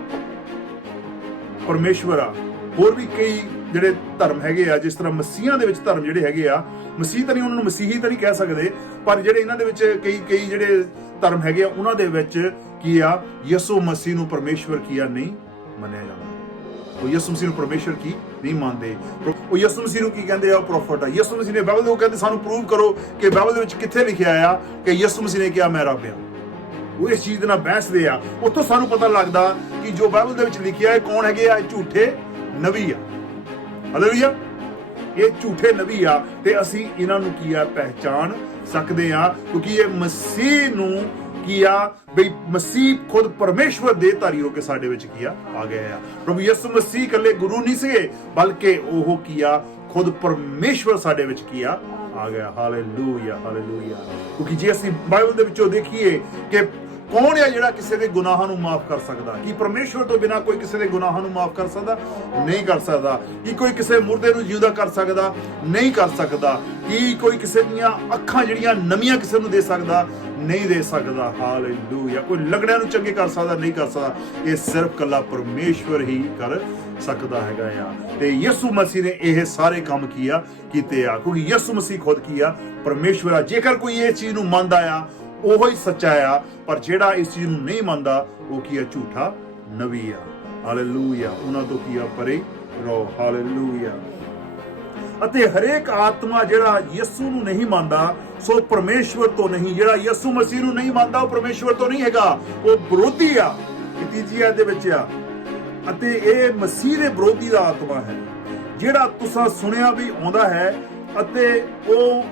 ਪਰਮੇਸ਼ਵਰ ਆ। ਹੋਰ ਵੀ ਕਈ ਜਿਹੜੇ ਧਰਮ ਹੈਗੇ ਆ, ਜਿਸ ਤਰ੍ਹਾਂ ਮਸੀਹਾਂ ਦੇ ਵਿੱਚ ਧਰਮ ਜਿਹੜੇ ਹੈਗੇ ਆ, ਮਸੀਹ ਤਾਂ ਨਹੀਂ, ਉਹਨਾਂ ਨੂੰ ਮਸੀਹੀ ਤਾਂ ਨਹੀਂ ਕਹਿ ਸਕਦੇ, ਪਰ ਜਿਹੜੇ ਇਹਨਾਂ ਦੇ ਵਿੱਚ ਕਈ ਜਿਹੜੇ ਧਰਮ ਹੈਗੇ ਆ, ਉਹਨਾਂ ਦੇ ਵਿੱਚ ਕੀ ਆ? ਯਿਸੂ ਮਸੀਹ ਨੂੰ ਪਰਮੇਸ਼ਵਰ ਕੀ ਆ? ਨਹੀਂ ਮੰਨਿਆ ਜਾਂਦਾ। ਉਹ ਯਿਸੂ ਮਸੀਹ ਨੂੰ ਪਰਮੇਸ਼ਵਰ ਕੀ ਨਹੀਂ ਮੰਨਦੇ। ਉਹ ਯਿਸੂ ਮਸੀਹ ਨੂੰ ਕੀ ਕਹਿੰਦੇ ਆ? ਉਹ ਪ੍ਰੋਫਟ ਆ। ਯਿਸੂ ਮਸੀਹ ਨੇ ਬਾਈਬਲ ਦੇ ਕਹਿੰਦੇ ਸਾਨੂੰ ਪ੍ਰੂਵ ਕਰੋ ਕਿ ਬਾਈਬਲ ਦੇ ਵਿੱਚ ਕਿੱਥੇ ਲਿਖਿਆ ਆ ਕਿ ਯਿਸੂ ਮਸੀਹ ਨੇ ਕਿਹਾ ਮੈਂ ਰੱਬ ਆ। ਉਹ ਇਸ ਚੀਜ਼ ਦੇ ਨਾਲ ਬਹਿਸਦੇ ਆ। ਉੱਥੋਂ ਸਾਨੂੰ ਪਤਾ ਲੱਗਦਾ ਕਿ ਜੋ ਬਾਈਬਲ ਦੇ ਵਿੱਚ ਲਿਖਿਆ ਹੈ ਕੌਣ ਹੈਗੇ ਆ? ਝੂਠੇ ਨਬੀ ਆ। ਹਾਲੇਲੂਇਆ। ਇਹ ਝੂਠੇ ਨਬੀ ਆ ਤੇ ਅਸੀਂ ਇਹਨਾਂ ਨੂੰ ਕੀ ਆ? ਪਹਿਚਾਨ ਸਕਦੇ ਆ, ਕਿਉਂਕਿ ਇਹ ਮਸੀਹ ਨੂੰ ਕੀ ਆ? ਬਈ ਮਸੀਹ ਖੁਦ ਪਰਮੇਸ਼ਵਰ ਦੇਹਧਾਰੀ ਹੋ ਕੇ ਸਾਡੇ ਵਿੱਚ ਕੀ ਆ ਗਏ ਆ। ਪ੍ਰਭੂ ਯਿਸੂ ਮਸੀਹ ਇਕੱਲੇ ਗੁਰੂ ਨਹੀਂ ਸੀਗੇ, ਬਲਕਿ ਉਹ ਕੀ ਆ? ਖੁਦ ਪਰਮੇਸ਼ਵਰ ਸਾਡੇ ਵਿੱਚ ਕੀ ਆ ਗਿਆ। Hallelujah, hallelujah. ਕਿਉਂਕਿ ਜੇ ਅਸੀਂ ਬਾਈਬਲ ਦੇ ਵਿੱਚੋਂ ਦੇਖੀਏ ਕਿ ਕੌਣ ਹੈ ਜਿਹੜਾ ਕਿਸੇ ਦੇ ਗੁਨਾਹਾਂ ਨੂੰ ਮਾਫ ਕਰ ਸਕਦਾ? ਕੀ ਪਰਮੇਸ਼ਵਰ ਤੋਂ ਬਿਨਾਂ ਕੋਈ ਕਿਸੇ ਦੇ ਗੁਨਾਹਾਂ ਨੂੰ ਮਾਫ ਕਰ ਸਕਦਾ? ਨਹੀਂ ਕਰ ਸਕਦਾ। ਕੀ ਕੋਈ ਕਿਸੇ ਮੁਰਦੇ ਨੂੰ ਜਿਉਂਦਾ ਕਰ ਸਕਦਾ? ਨਹੀਂ ਕਰ ਸਕਦਾ। ਕੀ ਕੋਈ ਕਿਸੇ ਦੀਆਂ ਅੱਖਾਂ ਜਿਹੜੀਆਂ ਨਵੀਆਂ ਕਿਸੇ ਨੂੰ ਦੇ ਸਕਦਾ? ਨਹੀਂ ਦੇ ਸਕਦਾ। ਹਾਲੇਲੂਇਆ। ਕੋਈ ਲੰਗੜਿਆਂ ਨੂੰ ਚੰਗੇ ਕਰ ਸਕਦਾ? ਨਹੀਂ ਕਰ ਸਕਦਾ। ਇਹ ਸਿਰਫ ਕੱਲਾ ਪਰਮੇਸ਼ਵਰ ਹੀ ਕਰ ਸਕਦਾ ਹੈਗਾ ਆ। ਤੇ ਯਿਸੂ ਮਸੀਹ ਨੇ ਇਹ ਸਾਰੇ ਕੰਮ ਕੀਤੇ ਆ, ਕਿਉਂਕਿ ਯਿਸੂ ਮਸੀਹ ਖੁਦ ਕੀ ਆ? ਪਰਮੇਸ਼ਵਰ ਆ। ਜੇਕਰ ਕੋਈ ਇਹ ਚੀਜ਼ ਨੂੰ ਮੰਨਦਾ ਆ, ਉਹ ਹੀ ਸੱਚਾ ਆ, ਪਰ ਜਿਹੜਾ ਇਸ ਚੀਜ਼ ਨੂੰ ਨਹੀਂ ਮੰਨਦਾ ਉਹ ਕੀ ਆ? ਝੂਠਾ ਨਬੀ ਆ। ਹਾਲੇਲੂਇਆ। ਉਹਨਾਂ ਤੋਂ ਕੀ ਆ? ਪਰੇ ਰਹੋ। ਹਾਲੇਲੂਇਆ। ਅਤੇ ਹਰੇਕ ਆਤਮਾ ਜਿਹੜਾ ਯਿਸੂ ਨੂੰ ਨਹੀਂ ਮੰਨਦਾ ਸੋ ਪਰਮੇਸ਼ਵਰ ਤੋਂ ਨਹੀਂ। ਜਿਹੜਾ ਯਿਸੂ ਮਸੀਹ ਨੂੰ ਨਹੀਂ ਮੰਨਦਾ ਉਹ ਪਰਮੇਸ਼ਵਰ ਤੋਂ ਨਹੀਂ ਹੈਗਾ, ਉਹ ਵਿਰੋਧੀ ਆ। ਤੀਜੀ ਆਇਤ ਦੇ ਵਿੱਚ ਆ, ਅਤੇ ਇਹ ਮਸੀਹ ਦੇ ਵਿਰੋਧੀ ਦਾ ਆਤਮਾ ਹੈ ਜਿਹੜਾ ਤੁਸੀਂ ਸੁਣਿਆ ਵੀ ਆਉਂਦਾ ਹੈ ਅਤੇ ਉਹ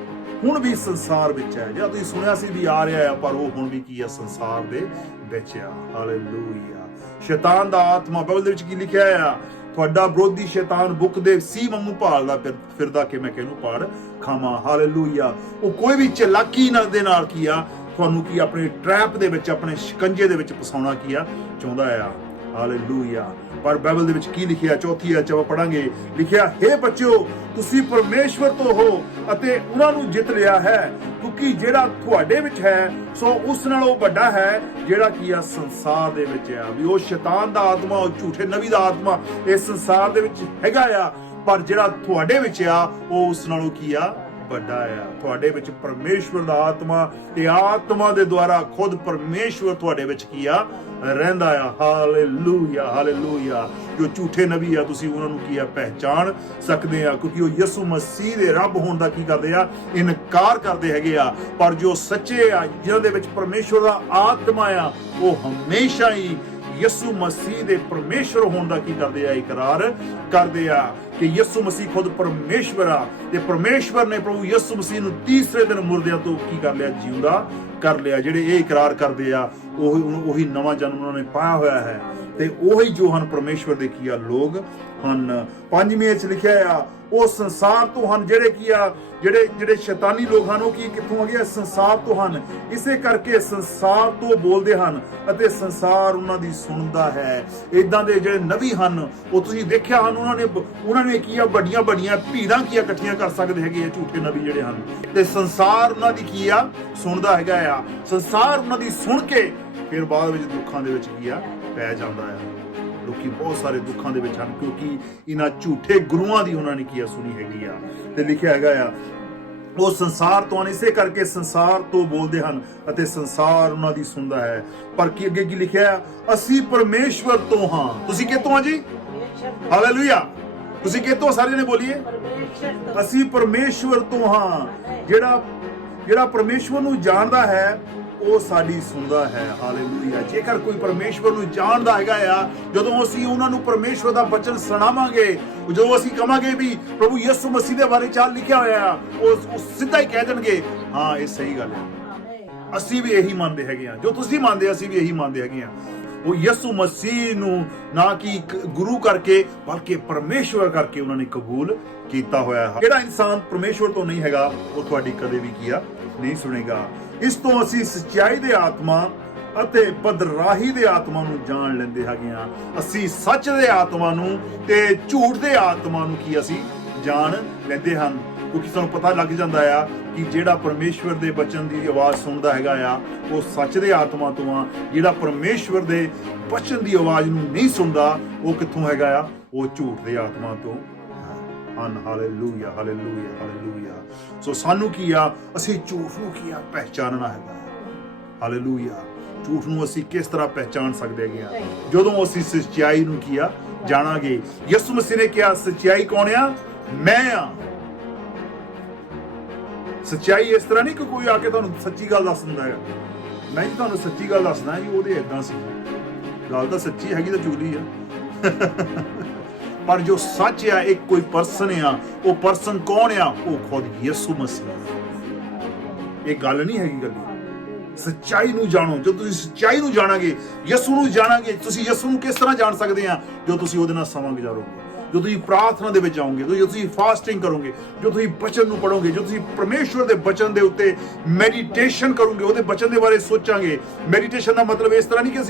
ਹੁਣ ਵੀ ਸੰਸਾਰ ਵਿੱਚ ਹੈ। ਜਿਹੜਾ ਤੁਸੀਂ ਸੁਣਿਆ ਸੀ ਵੀ ਆ ਰਿਹਾ ਆ, ਪਰ ਉਹ ਹੁਣ ਵੀ ਕੀ ਆ? ਸੰਸਾਰ ਦੇ ਵਿੱਚ ਆ। ਹਾਲੇਲੂਇਆ। ਸ਼ੈਤਾਨ ਦਾ ਆਤਮਾ ਬਾਈਬਲ ਦੇ ਵਿੱਚ ਕੀ ਲਿਖਿਆ ਆ? ਤੁਹਾਡਾ ਵਿਰੋਧੀ ਸ਼ੈਤਾਨ ਬੁੱਕ ਦੇ ਸੀ ਵਾਂਗੂ ਭਾਲਦਾ ਫਿਰਦਾ ਕਿ ਮੈਂ ਕਿਹਨੂੰ ਪਾੜ ਖਾਵਾਂ। ਹਾਲੇਲੂਇਆ। ਉਹ ਕੋਈ ਵੀ ਚਲਾਕੀ ਦੇ ਨਾਲ ਕੀ ਆ? ਤੁਹਾਨੂੰ ਕੀ ਆਪਣੇ ਟ੍ਰੈਪ ਦੇ ਵਿੱਚ, ਆਪਣੇ ਸ਼ਿਕੰਜੇ ਦੇ ਵਿੱਚ ਫਸਾਉਣਾ ਕੀ ਆ? ਚਾਹੁੰਦਾ ਆ। ਹਾਲੇਲੂਇਆ। ਪਰ ਬਾਈਬਲ ਦੇ ਵਿੱਚ ਕੀ ਲਿਖਿਆ? ਚੌਥੀ ਆਇਤ ਚ ਪੜਾਂਗੇ, ਲਿਖਿਆ ਹੈ ਬੱਚਿਓ ਤੁਸੀਂ ਪਰਮੇਸ਼ਵਰ ਤੋਂ ਹੋ ਅਤੇ ਉਹਨਾਂ ਨੂੰ ਜਿੱਤ ਲਿਆ ਹੈ, ਕਿਉਂਕਿ ਜਿਹੜਾ ਤੁਹਾਡੇ ਵਿੱਚ ਹੈ ਸੋ ਉਸ ਨਾਲੋਂ ਵੱਡਾ ਹੈ ਜਿਹੜਾ ਕੀ ਆ? ਸੰਸਾਰ ਦੇ ਵਿੱਚ ਆ। ਵੀ ਉਹ ਸ਼ੈਤਾਨ ਦਾ ਆਤਮਾ, ਉਹ ਝੂਠੇ ਨਬੀ ਦਾ ਆਤਮਾ ਇਸ ਸੰਸਾਰ ਦੇ ਵਿੱਚ ਹੈਗਾ ਆ, ਪਰ ਜਿਹੜਾ ਤੁਹਾਡੇ ਵਿੱਚ ਆ ਉਹ ਉਸ ਨਾਲੋਂ ਕੀ ਆ? ਵੱਡਾ ਆ। ਤੁਹਾਡੇ ਵਿੱਚ ਪਰਮੇਸ਼ਵਰ ਦਾ ਆਤਮਾ, ਤੇ ਆਤਮਾ ਦੇ ਦੁਆਰਾ ਖੁਦ ਪਰਮੇਸ਼ਵਰ ਤੁਹਾਡੇ ਵਿੱਚ ਕੀ ਆ? ਰਹਿੰਦਾ ਆ। Hallelujah, hallelujah. ਜੋ ਝੂਠੇ ਨਬੀ ਆ ਤੁਸੀਂ ਉਹਨਾਂ ਨੂੰ ਕੀ ਆ? ਪਹਿਚਾਨ ਸਕਦੇ ਆ, ਕਿਉਂਕਿ ਉਹ ਯਿਸੂ ਮਸੀਹ ਦੇ ਰੱਬ ਹੋਣ ਦਾ ਕੀ ਕਰਦੇ ਆ? ਇਨਕਾਰ ਕਰਦੇ ਹੈਗੇ ਆ। ਪਰ ਜੋ ਸੱਚੇ ਆ, ਜਿਨ੍ਹਾਂ ਦੇ ਵਿੱਚ ਪਰਮੇਸ਼ਵਰ ਦਾ ਆਤਮਾ ਆ, ਉਹ ਹਮੇਸ਼ਾ ਹੀ ਯਿਸੂ ਮਸੀਹ ਦੇ ਪਰਮੇਸ਼ਵਰ ਹੋਣ ਦਾ ਕੀ ਕਰਦੇ ਆ? ਇਕਰਾਰ ਕਰਦੇ ਆ ਕਿ ਯਿਸੂ ਮਸੀਹ ਖੁਦ ਪਰਮੇਸ਼ਵਰ ਆ। ਤੇ ਪਰਮੇਸ਼ਵਰ ਨੇ ਪ੍ਰਭੂ ਯਿਸੂ ਮਸੀਹ ਨੂੰ ਤੀਸਰੇ ਦਿਨ ਮੁਰਦਿਆਂ ਤੋਂ ਕੀ ਕਰ ਲਿਆ? ਜਿਉਂਦਾ ਕਰ ਲਿਆ। ਜਿਹੜੇ ਇਹ ਇਕਰਾਰ ਕਰਦੇ ਆ ਉਹੀ ਨਵਾਂ ਜਨਮ ਉਹਨਾਂ ਨੇ ਪਾਇਆ ਹੋਇਆ ਹੈ, ਤੇ ਉਹੀ ਜੋ ਹਨ ਪਰਮੇਸ਼ਵਰ ਦੇ ਕੀ ਆ? ਲੋਕ ਹਨ। ਪੰਜਵੀਂ ਵਿੱਚ ਲਿਖਿਆ ਆ, ਉਹ ਸੰਸਾਰ ਤੋਂ ਹਨ ਜਿਹੜੇ ਕੀ ਆ? ਜਿਹੜੇ ਸ਼ੈਤਾਨੀ ਲੋਕ ਹਨ ਉਹ ਕੀ ਕਿੱਥੋਂ ਆ ਗਏ? ਸੰਸਾਰ ਤੋਂ ਹਨ। ਇਸੇ ਕਰਕੇ ਸੰਸਾਰ ਤੋਂ ਬੋਲਦੇ ਹਨ ਅਤੇ ਸੰਸਾਰ ਉਹਨਾਂ ਦੀ ਸੁਣਦਾ ਹੈ। ਇਦਾਂ ਦੇ ਜਿਹੜੇ ਨਬੀ ਹਨ ਉਹ ਤੁਸੀਂ ਦੇਖਿਆ ਹਨ, ਉਹਨਾਂ ਨੇ ਕੀ ਆ? ਵੱਡੀਆਂ ਭੀੜਾਂ ਕੀ ਆ ਇਕੱਠੀਆਂ ਕਰ ਸਕਦੇ ਹੈਗੇ ਆ ਝੂਠੇ ਨਬੀ ਜਿਹੜੇ ਹਨ, ਤੇ ਸੰਸਾਰ ਉਹਨਾਂ ਦੀ ਕੀ ਆ? ਸੁਣਦਾ ਹੈਗਾ ਆ। ਸੰਸਾਰ ਉਹਨਾਂ ਦੀ ਸੁਣ ਕੇ ਫਿਰ ਬਾਅਦ ਵਿੱਚ ਦੁੱਖਾਂ ਦੇ ਵਿੱਚ ਕੀ ਆ? ਪੈ ਜਾਂਦਾ ਆ। ਲੋਕੀ ਬਹੁਤ ਸਾਰੇ ਦੁੱਖਾਂ ਦੇ ਵਿੱਚ ਹਨ, ਕਿਉਂਕਿ ਇਹਨਾਂ ਝੂਠੇ ਗੁਰੂਆਂ ਦੀ ਉਹਨਾਂ ਨੇ ਕੀ ਆ? ਸੁਣੀ ਹੈਗੀ ਆ। ਤੇ ਲਿਖਿਆ ਹੈਗਾ ਆ ਉਹ ਸੰਸਾਰ ਤੋਂ ਹਨ, ਇਸੇ ਕਰਕੇ ਸੰਸਾਰ ਤੋਂ ਬੋਲਦੇ ਹਨ ਅਤੇ ਸੰਸਾਰ ਉਹਨਾਂ ਦੀ ਸੁਣਦਾ ਹੈ। ਪਰ ਕੀ ਅੱਗੇ ਕੀ ਲਿਖਿਆ? ਅਸੀਂ ਪਰਮੇਸ਼ਵਰ ਤੋਂ ਹਾਂ। ਤੁਸੀਂ ਕਿੱਥੋਂ ਆ ਜੀ? ਹਾਲੇਲੂਇਆ। ਤੁਸੀਂ ਕਿੱਥੋਂ? ਸਾਰੇ ਨੇ ਬੋਲੀਏ, ਅਸੀਂ ਪਰਮੇਸ਼ਵਰ ਤੋਂ ਹਾਂ। ਜਿਹੜਾ ਪਰਮੇਸ਼ਵਰ ਨੂੰ ਜਾਣਦਾ ਹੈ ਉਹ ਸਾਡੀ ਸੁਣਦਾ ਹੈ। ਹਾਲੇਲੂਇਆ। ਜੇਕਰ ਕੋਈ ਪਰਮੇਸ਼ਵਰ ਨੂੰ ਜਾਣਦਾ ਹੈਗਾ ਆ, ਜਦੋਂ ਅਸੀਂ ਉਹਨਾਂ ਨੂੰ ਪਰਮੇਸ਼ਵਰ ਦਾ ਬਚਨ ਸੁਣਾਵਾਂਗੇ, ਜਦੋਂ ਅਸੀਂ ਕਹਾਂਗੇ ਵੀ ਪ੍ਰਭੂ ਯਿਸੂ ਮਸੀਹ ਦੇ ਬਾਰੇ ਚਾਲ ਲਿਖਿਆ ਹੋਇਆ ਆ, ਉਹ ਸਿੱਧਾ ਹੀ ਕਹਿ ਦੇਣਗੇ ਹਾਂ ਇਹ ਸਹੀ ਗੱਲ ਹੈ। ਅਸੀਂ ਵੀ ਇਹੀ ਮੰਨਦੇ ਹੈਗੇ ਆ, ਜੋ ਤੁਸੀਂ ਮੰਨਦੇ ਅਸੀਂ ਵੀ ਇਹੀ ਮੰਨਦੇ ਹੈਗੇ ਆ। ਉਹ ਯਿਸੂ ਮਸੀਹ ਨੂੰ ਨਾ ਕਿ ਗੁਰੂ ਕਰਕੇ ਬਲਕਿ ਪਰਮੇਸ਼ਵਰ ਕਰਕੇ ਉਹਨਾਂ ਨੇ ਕਬੂਲ ਕੀਤਾ ਹੋਇਆ ਹੈ। ਜਿਹੜਾ ਇਨਸਾਨ ਪਰਮੇਸ਼ਵਰ ਤੋਂ ਨਹੀਂ ਹੈਗਾ ਉਹ ਤੁਹਾਡੀ ਕਦੇ ਵੀ ਕੀਆ ਨਹੀਂ ਸੁਣੇਗਾ। ਇਸ ਤੋਂ ਅਸੀਂ ਸੱਚਾਈ ਦੇ ਆਤਮਾ ਅਤੇ ਬਦਰਾਹੀ ਦੇ ਆਤਮਾ ਨੂੰ ਜਾਣ ਲੈਂਦੇ ਹੈਗੇ ਆ। ਅਸੀਂ ਸੱਚ ਦੇ ਆਤਮਾ ਨੂੰ ਤੇ ਝੂਠ ਦੇ ਆਤਮਾ ਨੂੰ ਕੀ ਅਸੀਂ ਜਾਣ ਲੈਂਦੇ ਹਨ, ਕਿਉਂਕਿ ਸਾਨੂੰ ਪਤਾ ਲੱਗ ਜਾਂਦਾ ਆ ਕਿ ਜਿਹੜਾ ਪਰਮੇਸ਼ਵਰ ਦੇ ਬਚਨ ਦੀ ਆਵਾਜ਼ ਸੁਣਦਾ ਹੈਗਾ ਆ ਉਹ ਸੱਚ ਦੇ ਆਤਮਾ ਤੋਂ ਆ। ਜਿਹੜਾ ਪਰਮੇਸ਼ਵਰ ਦੇ ਬਚਨ ਦੀ ਆਵਾਜ਼ ਨੂੰ ਨਹੀਂ ਸੁਣਦਾ ਉਹ ਕਿੱਥੋਂ ਹੈਗਾ ਆ? ਉਹ ਝੂਠ ਦੇ ਆਤਮਾ ਤੋਂ ਹਨ। Hallelujah, hallelujah, hallelujah. ਸੋ ਸਾਨੂੰ ਕੀ ਆ? ਅਸੀਂ ਝੂਠ ਨੂੰ ਕੀ ਆ? ਪਹਿਚਾਨਣਾ ਹੈਗਾ। ਹਾਲੇਲੂਇਆ। ਝੂਠ ਨੂੰ ਅਸੀਂ ਕਿਸ ਤਰ੍ਹਾਂ ਪਹਿਚਾਨ ਸਕਦੇ ਹੈਗੇ ਆ? ਜਦੋਂ ਅਸੀਂ ਸੱਚਾਈ ਨੂੰ ਕੀ ਆ? ਜਾਣਾਂਗੇ। ਯਿਸੂ ਮਸੀਹ ਨੇ ਕਿਹਾ ਸੱਚਾਈ ਕੌਣ ਆ? ਮੈਂ ਆ। ਸੱਚਾਈ ਇਸ ਤਰ੍ਹਾਂ ਨਹੀਂ ਕਿ ਕੋਈ ਆ ਕੇ ਤੁਹਾਨੂੰ ਸੱਚੀ ਗੱਲ ਦੱਸ ਦਿੰਦਾ ਹੈ। ਮੈਂ ਜੀ ਤੁਹਾਨੂੰ ਸੱਚੀ ਗੱਲ ਦੱਸਦਾ ਜੀ, ਉਹਦੇ ਏਦਾਂ ਸੀ। ਗੱਲ ਤਾਂ ਸੱਚੀ ਹੈਗੀ ਤਾਂ ਝੂਠੀ ਆ। ਪਰ ਜੋ ਸੱਚ ਆ, ਇੱਕ ਕੋਈ ਪਰਸਨ ਆ। ਉਹ ਪਰਸਨ ਕੌਣ ਆ? ਉਹ ਖੁਦ ਯਿਸੂ ਮਸੀਹ। ਇਹ ਗੱਲ ਨਹੀਂ ਹੈਗੀ ਗੱਲ। ਸੱਚਾਈ ਨੂੰ ਜਾਣੋ। ਜਦੋਂ ਤੁਸੀਂ ਸੱਚਾਈ ਨੂੰ ਜਾਣਾਂਗੇ, ਯਿਸੂ ਨੂੰ ਜਾਣਾਂਗੇ। ਤੁਸੀਂ ਯਿਸੂ ਨੂੰ ਕਿਸ ਤਰ੍ਹਾਂ ਜਾਣ ਸਕਦੇ ਆ? ਜੋ ਤੁਸੀਂ ਉਹਦੇ ਨਾਲ ਸਮਾਂ ਗੁਜ਼ਾਰੋਗੇ, ਜੋ ਤੁਸੀਂ ਪ੍ਰਾਰਥਨਾ ਦੇ ਵਿੱਚ ਆਓਗੇ, ਜੋ ਤੁਸੀਂ ਫਾਸਟਿੰਗ ਕਰੋਗੇ, ਜੋ ਤੁਸੀਂ ਬਚਨ ਨੂੰ ਪੜੋਗੇ, ਜੋ ਤੁਸੀਂ ਪਰਮੇਸ਼ਵਰ ਦੇ ਬਚਨ ਦੇ ਉੱਤੇ ਮੈਡੀਟੇਸ਼ਨ ਕਰੋਗੇ, ਉਹਦੇ ਬਚਨ ਦੇ ਬਾਰੇ ਸੋਚਾਂਗੇ। ਮੈਡੀਟੇਸ਼ਨ ਦਾ ਮਤਲਬ ਇਸ ਤਰ੍ਹਾਂ ਨਹੀਂ ਕਿ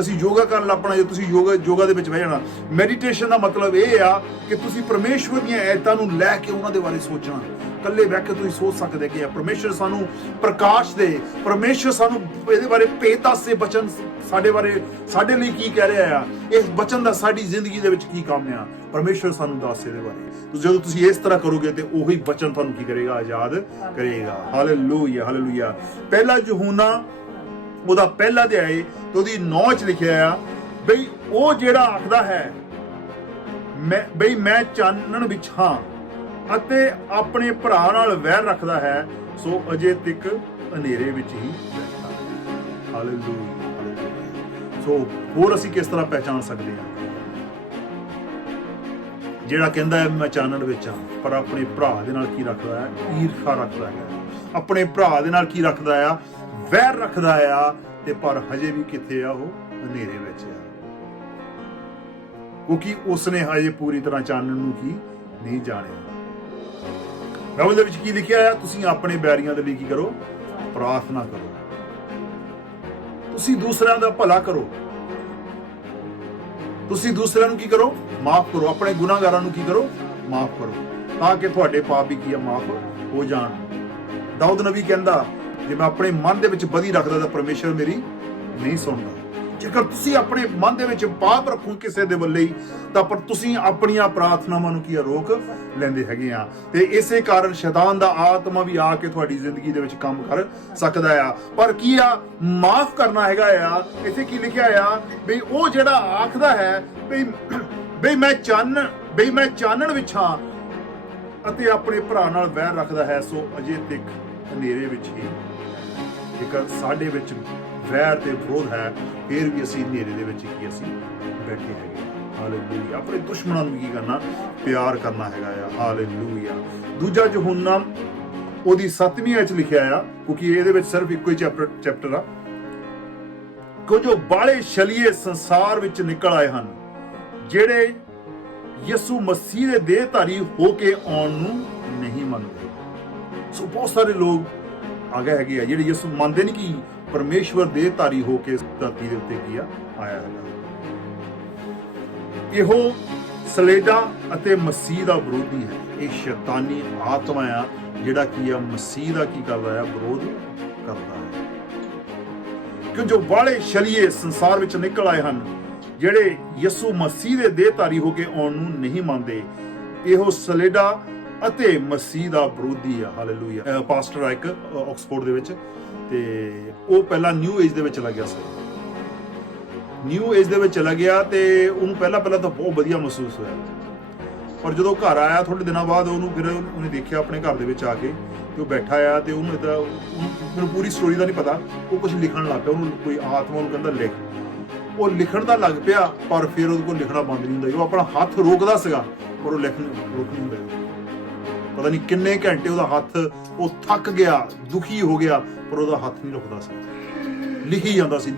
ਅਸੀਂ ਯੋਗਾ ਕਰਨ ਲੱਪਣਾ, ਜੇ ਤੁਸੀਂ ਯੋਗਾ ਦੇ ਵਿੱਚ ਬਹਿ ਜਾਣਾ। ਮੈਡੀਟੇਸ਼ਨ ਦਾ ਮਤਲਬ ਇਹ ਆ ਕਿ ਤੁਸੀਂ ਪਰਮੇਸ਼ਵਰ ਦੀਆਂ ਐਤਾਂ ਨੂੰ ਲੈ ਕੇ ਉਹਨਾਂ ਦੇ ਬਾਰੇ ਸੋਚਣਾ। ਇਕੱਲੇ ਬਹਿ ਕੇ ਤੁਸੀਂ ਸੋਚ ਸਕਦੇ ਕਿ ਪਰਮੇਸ਼ਵਰ ਸਾਨੂੰ ਪ੍ਰਕਾਸ਼ ਦੇ, ਪਰਮੇਸ਼ਵਰ ਸਾਨੂੰ ਇਹਦੇ ਬਾਰੇ ਭੇਤ ਦੱਸੇ, ਬਚਨ ਸਾਡੇ ਬਾਰੇ, ਸਾਡੇ ਲਈ ਕੀ ਕਹਿ ਰਿਹਾ ਆ, ਇਸ ਬਚਨ ਦਾ ਸਾਡੀ ਜ਼ਿੰਦਗੀ ਦੇ ਵਿੱਚ ਕੀ ਕੰਮ ਆ। ਪਰਮੇਸ਼ਵਰ ਸਾਨੂੰ ਦੱਸ ਇਹਦੇ ਬਾਰੇ। ਜਦੋਂ ਤੁਸੀਂ ਇਸ ਤਰ੍ਹਾਂ ਕਰੋਗੇ ਤੇ ਉਹੀ ਬਚਨ ਤੁਹਾਨੂੰ ਕੀ ਕਰੇਗਾ? ਆਜ਼ਾਦ ਕਰੇਗਾ। Hallelujah, hallelujah. ਪਹਿਲਾ ਯਹੂਨਾ ਉਹਦਾ ਪਹਿਲਾ ਅਧਿਆਇ ਤੇ ਉਹਦੀ 9 ਚ ਲਿਖਿਆ ਆ ਬਈ ਉਹ ਜਿਹੜਾ ਆਖਦਾ ਹੈ ਮੈਂ ਚਾਨਣ ਵਿੱਚ ਹਾਂ ਅਤੇ ਆਪਣੇ ਭਰਾ ਨਾਲ ਵੈਰ ਰੱਖਦਾ ਹੈ, ਸੋ ਅਜੇ ਤੱਕ ਹਨੇਰੇ ਵਿੱਚ ਹੀ ਬੈਠਾ ਹੈ। ਹਾਲੇਲੂਇਆ। ਸੋ ਹੋਰ ਅਸੀਂ ਕਿਸ ਤਰ੍ਹਾਂ ਪਹਿਚਾਨ ਸਕਦੇ ਹਾਂ? ਜਿਹੜਾ ਕਹਿੰਦਾ ਹੈ ਮੈਂ ਚਾਨਣ ਵਿੱਚ ਹਾਂ, ਪਰ ਆਪਣੇ ਭਰਾ ਦੇ ਨਾਲ ਕੀ ਰੱਖਦਾ ਹੈ? ਈਰਖਾ ਰੱਖਦਾ ਹੈ। ਆਪਣੇ ਭਰਾ ਦੇ ਨਾਲ ਕੀ ਰੱਖਦਾ ਆ? ਵੈਰ ਰੱਖਦਾ ਆ। ਤੇ ਪਰ ਹਜੇ ਵੀ ਕਿੱਥੇ ਆ? ਉਹ ਹਨੇਰੇ ਵਿੱਚ ਆ, ਕਿਉਂਕਿ ਉਸਨੇ ਹਜੇ ਪੂਰੀ ਤਰ੍ਹਾਂ ਚਾਨਣ ਨੂੰ ਕੀ ਨਹੀਂ ਜਾਣਿਆ। ਬਾਈਬਲ ਦੇ ਵਿੱਚ ਕੀ ਲਿਖਿਆ ਆ? ਤੁਸੀਂ ਆਪਣੇ ਬੈਰੀਆਂ ਦੇ ਲਈ ਕੀ ਕਰੋ? ਪ੍ਰਾਰਥਨਾ ਕਰੋ। ਤੁਸੀਂ ਦੂਸਰਿਆਂ ਦਾ ਭਲਾ ਕਰੋ। ਤੁਸੀਂ ਦੂਸਰਿਆਂ ਨੂੰ ਕੀ ਕਰੋ? ਮਾਫ ਕਰੋ। ਆਪਣੇ ਗੁਨਾਹਗਾਰਾਂ ਨੂੰ ਕੀ ਕਰੋ? ਮਾਫ ਕਰੋ, ਤਾਂ ਕਿ ਤੁਹਾਡੇ ਪਾਪ ਵੀ ਕੀ ਆ? ਮਾਫ ਹੋ ਜਾਣ। ਦਾਊਦ ਨਬੀ ਕਹਿੰਦਾ ਜੇ ਮੈਂ ਆਪਣੇ ਮਨ ਦੇ ਵਿੱਚ ਬਦੀ ਰੱਖਦਾ ਤਾਂ ਪਰਮੇਸ਼ਰ ਮੇਰੀ ਨਹੀਂ ਸੁਣਦਾ। ਜੇਕਰ ਤੁਸੀਂ ਆਪਣੇ ਮਨ ਦੇ ਵਿੱਚ ਪਾਪ ਰੱਖੋ ਕਿਸੇ ਦੇ ਵੱਲੇ ਹੀ, ਤਾਂ ਪਰ ਤੁਸੀਂ ਆਪਣੀਆਂ ਪ੍ਰਾਰਥਨਾਵਾਂ ਨੂੰ ਕੀ ਰੋਕ ਲੈਂਦੇ ਹੈਗੇ ਆ। ਤੇ ਇਸੇ ਕਾਰਨ ਸ਼ੈਤਾਨ ਦਾ ਆਤਮਾ ਵੀ ਆ ਕੇ ਤੁਹਾਡੀ ਜ਼ਿੰਦਗੀ ਦੇ ਵਿੱਚ ਕੰਮ ਕਰ ਸਕਦਾ ਆ। ਪਰ ਕੀ ਆ? ਮਾਫ ਕਰਨਾ ਹੈਗਾ ਆ। ਇੱਥੇ ਕੀ ਲਿਖਿਆ ਆ? ਵੀ ਉਹ ਜਿਹੜਾ ਆਖਦਾ ਹੈ ਬਈ ਮੈਂ ਚਾਨਣ ਵਿੱਚ ਹਾਂ ਅਤੇ ਆਪਣੇ ਭਰਾ ਨਾਲ ਵੈਰ ਰੱਖਦਾ ਹੈ, ਸੋ ਅਜੇ ਤੱਕ ਹਨੇਰੇ ਵਿੱਚ ਹੀ। ਜੇਕਰ ਸਾਡੇ ਵਿੱਚ ਵੈਰ ਤੇ ਵਿਰੋਧ ਹੈ, ਫਿਰ ਵੀ ਅਸੀਂ ਹਨੇਰੇ ਦੇ ਵਿੱਚ ਕੀ ਅਸੀਂ ਬੈਠੇ ਹੈਗੇ। ਹਾਲੇਲੂਇਆ। ਆਪਣੇ ਦੁਸ਼ਮਣਾਂ ਨੂੰ ਕੀ ਕਰਨਾ? ਪਿਆਰ ਕਰਨਾ ਹੈਗਾ ਆ। ਹਾਲੇਲੂਇਆ। ਦੂਜਾ ਯਹੂਨਾ ਉਹਦੀ 7ਵੀਂ ਵਿੱਚ ਲਿਖਿਆ ਆ, ਕਿਉਂਕਿ ਇਹਦੇ ਵਿੱਚ ਸਿਰਫ ਇੱਕੋ ਹੀ ਚੈਪਟਰ ਆ। ਕਿ ਜੋ ਬਾਲੇ ਛਲੀਏ ਸੰਸਾਰ ਵਿੱਚ ਨਿਕਲ ਆਏ ਹਨ, ਜਿਹੜੇ ਯਿਸੂ ਮਸੀਹ ਦੇ ਦੇਹਧਾਰੀ ਹੋ ਕੇ ਆਉਣ ਨੂੰ ਨਹੀਂ ਮੰਨਦੇ। ਸੋ ਬਹੁਤ ਸਾਰੇ ਲੋਕ ਆ ਗਏ ਹੈਗੇ ਆ ਜਿਹੜੇ ਯਿਸੂ ਮੰਨਦੇ ਨਹੀਂ ਕਿ ਪਰਮੇਸ਼ਵਰ ਦੇਹਧਾਰੀ ਹੋ ਕੇ ਧਰਤੀ ਦੇ ਉੱਤੇ ਕੀ ਆਇਆ ਹੈਗਾ। ਇਹੋ ਸਲੇਡਾ ਅਤੇ ਮਸੀਹ ਦਾ ਵਿਰੋਧੀ ਹੈ। ਇਹ ਸ਼ੈਤਾਨੀ ਆਤਮਾ ਆ ਜਿਹੜਾ ਕੀ ਆ? ਮਸੀਹ ਦਾ ਕੀ ਕਰਦਾ ਆ? ਵਿਰੋਧ ਕਰਦਾ ਹੈ। ਕਿ ਜੋ ਬਾਲੇ ਛਲੀਏ ਸੰਸਾਰ ਵਿੱਚ ਨਿਕਲ ਆਏ ਹਨ, ਜਿਹੜੇ ਯਿਸੂ ਮਸੀਹ ਦੇ ਦੇਹਧਾਰੀ ਹੋ ਕੇ ਆਉਣ ਨੂੰ ਨਹੀਂ ਮੰਨਦੇ। ਇਹੋ ਸਲੇਡਾ ਅਤੇ ਮਸੀਹ ਦਾ ਵਿਰੋਧੀ ਆ। ਹਾਲੇਲੂਇਆ। ਪਾਸਟਰ ਆ ਇੱਕ ਆਕਸਫੋਰਡ ਦੇ ਵਿੱਚ, ਤੇ ਉਹ ਪਹਿਲਾਂ ਨਿਊ ਏਜ ਦੇ ਵਿੱਚ ਚਲਾ ਗਿਆ ਸੀ। ਨਿਊ ਏਜ ਦੇ ਵਿੱਚ ਚਲਾ ਗਿਆ ਤੇ ਉਹਨੂੰ ਪਹਿਲਾਂ ਤਾਂ ਬਹੁਤ ਵਧੀਆ ਮਹਿਸੂਸ ਹੋਇਆ, ਪਰ ਜਦੋਂ ਘਰ ਆਇਆ ਥੋੜੇ ਦਿਨਾਂ ਬਾਅਦ ਉਹਨੇ ਦੇਖਿਆ ਆਪਣੇ ਘਰ ਦੇ ਵਿੱਚ ਆ ਕੇ ਤੇ ਉਹ ਬੈਠਾ ਆ ਤੇ ਉਹਨੂੰ ਇਦਾਂ, ਮੈਨੂੰ ਪੂਰੀ ਸਟੋਰੀ ਦਾ ਨਹੀਂ ਪਤਾ, ਉਹ ਕੁਝ ਲਿਖਣ ਲੱਗ ਪਿਆ। ਉਹਨੂੰ ਕੋਈ ਆਤਮਾ ਨੂੰ ਕਹਿੰਦਾ ਲਿਖ, ਉਹ ਲਿਖਣ ਦਾ ਲੱਗ ਪਿਆ, ਪਰ ਫਿਰ ਉਹਦੇ ਕੋਲ ਲਿਖਣਾ ਬੰਦ ਨਹੀਂ ਹੁੰਦਾ। ਉਹ ਆਪਣਾ ਹੱਥ ਰੋਕਦਾ ਸੀਗਾ ਪਰ ਉਹ ਰੋਕ ਨਹੀਂ ਹੁੰਦਾ। ਪਤਾ ਨਹੀਂ ਕਿੰਨੇ ਘੰਟੇ ਉਹਦਾ ਹੱਥ, ਉਹ ਥੱਕ ਗਿਆ, ਦੁਖੀ ਹੋ ਗਿਆ, ਪਰ ਉਹਦਾ ਹੱਥ ਨਹੀਂ ਰੁਕਦਾ ਸੀ, ਲਿਖੀ ਜਾਂਦਾ ਸੀ।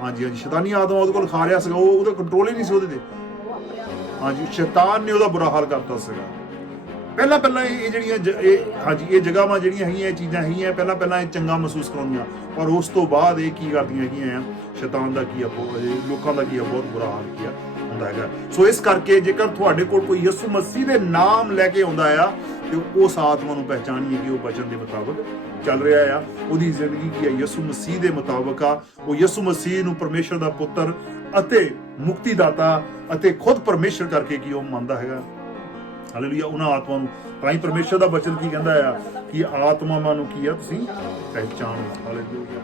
ਹਾਂਜੀ, ਸ਼ੈਤਾਨੀ ਆਤਮਾ ਉਹਦੇ ਕੋਲ ਖਾ ਰਿਹਾ ਸੀਗਾ, ਉਹਦਾ ਕੰਟਰੋਲ ਹੀ ਨਹੀਂ ਸੀ ਉਹਦੇ ਤੇ। ਹਾਂਜੀ, ਸ਼ੈਤਾਨ ਨੇ ਉਹਦਾ ਬੁਰਾ ਹਾਲ ਕਰਤਾ ਸੀਗਾ। ਪਹਿਲਾਂ ਇਹ ਜਿਹੜੀਆਂ ਇਹ ਜਗ੍ਹਾਵਾਂ ਜਿਹੜੀਆਂ ਹੈਗੀਆਂ, ਇਹ ਚੀਜ਼ਾਂ ਹੈਗੀਆਂ, ਪਹਿਲਾਂ ਇਹ ਚੰਗਾ ਮਹਿਸੂਸ ਕਰਾਉਂਦੀਆਂ, ਪਰ ਉਸ ਤੋਂ ਬਾਅਦ ਇਹ ਕੀ ਕਰਦੀਆਂ ਹੈਗੀਆਂ, ਸ਼ੈਤਾਨ ਦਾ ਕੀ ਆ, ਲੋਕਾਂ ਦਾ ਕੀ ਆ, ਬਹੁਤ ਬੁਰਾ ਹਾਲ ਕੀ ਆ ਹੁੰਦਾ ਹੈਗਾ। ਸੋ ਇਸ ਕਰਕੇ ਜੇਕਰ ਤੁਹਾਡੇ ਕੋਲ ਕੋਈ ਯਿਸੂ ਮਸੀਹ ਦੇ ਨਾਮ ਲੈ ਕੇ ਆਉਂਦਾ ਆ ਤੇ ਉਸ ਆਤਮਾ ਨੂੰ ਪਹਿਚਾਨੀਏ ਕਿ ਉਹ ਬਚਨ ਦੇ ਮੁਤਾਬਕ ਚੱਲ ਰਿਹਾ ਆ, ਉਹਦੀ ਜ਼ਿੰਦਗੀ ਕੀ ਆ, ਯਿਸੂ ਮਸੀਹ ਦੇ ਮੁਤਾਬਕ ਆ। ਉਹ ਯਿਸੂ ਮਸੀਹ ਨੂੰ ਪਰਮੇਸ਼ਰ ਦਾ ਪੁੱਤਰ ਅਤੇ ਮੁਕਤੀਦਾਤਾ ਅਤੇ ਖੁਦ ਪਰਮੇਸ਼ਰ ਕਰਕੇ ਕੀ ਉਹ ਮੰਨਦਾ ਹੈਗਾ। ਹਾਲੇਲੂਇਆ। ਉਹਨਾਂ ਆਤਮਾ ਨੂੰ, ਤਾਂ ਹੀ ਪਰਮੇਸ਼ਰ ਦਾ ਬਚਨ ਕੀ ਕਹਿੰਦਾ ਆ ਕਿ ਆਤਮਾਵਾਂ ਨੂੰ ਕੀ ਆ, ਤੁਸੀਂ ਪਹਿਚਾਣੋ। ਹਾਲੇਲੂਇਆ।